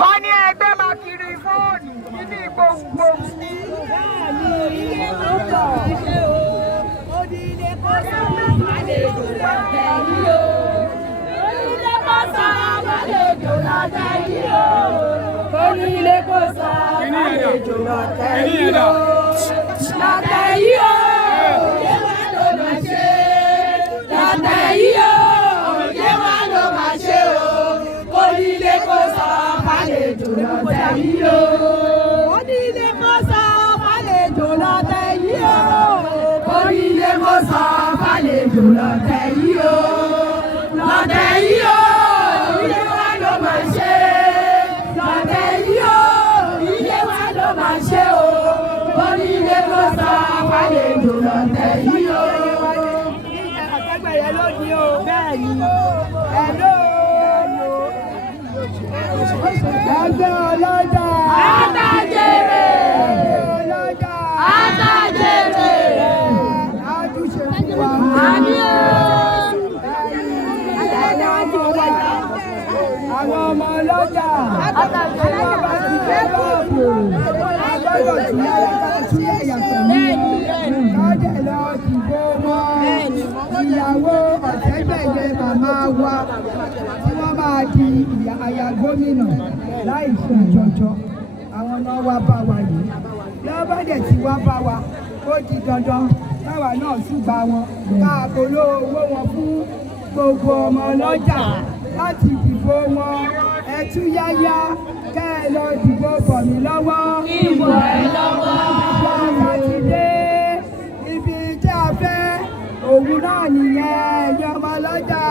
Wọ́n ní ẹgbẹ́ máa kiri fóònù nínú ìgbòǹgbò. Onílé kò sọ àlejò lọ́tẹ̀ yìí o. Lọ́tẹ̀ yìí o. Òye wa ló máa ṣe. Lọ́tẹ̀ yìí o. Òye wa ló máa ṣe o. Onílé kò sọ àlejò lọ́tẹ̀ yìí o. Onílé kò sọ àlejò lọ́tẹ̀ yìí o. Onílé kò sọ àlejò lọ́tẹ̀ yìí o. Lọ́tẹ̀ yìí o. Òye wa ló máa ṣe. Lọ́tẹ̀ yìí o. Òye wa ló máa ṣe o. Onílé kò sọ àlejò lọ́tẹ̀ yìí o. Àtẹ́gbẹ̀yẹ ló ní o. Bẹ́ẹ̀ni. Ẹ̀ló. Ẹgbẹ́ ọlọ́jà. Àtàjèrè. Ọlọ́jà. Àtàjèrè. Àdúṣe fún wa. Àmì o. Àwọn ọmọ ọlọ́jà. Àtàjèrè bá ti dé lọ́ọ̀bù. Agbọ́dọ̀ tí yára bá sí ẹ̀yà pẹ̀lú. Lọ́dẹ̀ lọ dìbò wọn. Ìyàwó Ọ̀tẹ́gbẹ̀yẹ màmá wa. Máa di àyà gómìnà láì ṣe àjọjọ àwọn náà wá bá wa yìí lọ́bàdẹ̀ tí wá bá wa ó di dandan káwa náà ṣùgbà wọn káàkóló owó wọn fún gbogbo ọmọ ọlọ́jà láti dìbò wọn ẹtúyáyá kẹ́ ẹ lọ dìbò bọ̀ mí lọ́wọ́. Ìbò ẹ lọ́wọ́. Ìbò àtàtìdé ibi tí a fẹ́ òun náà nìyẹn ẹ̀yin ọmọ ọlọ́jà.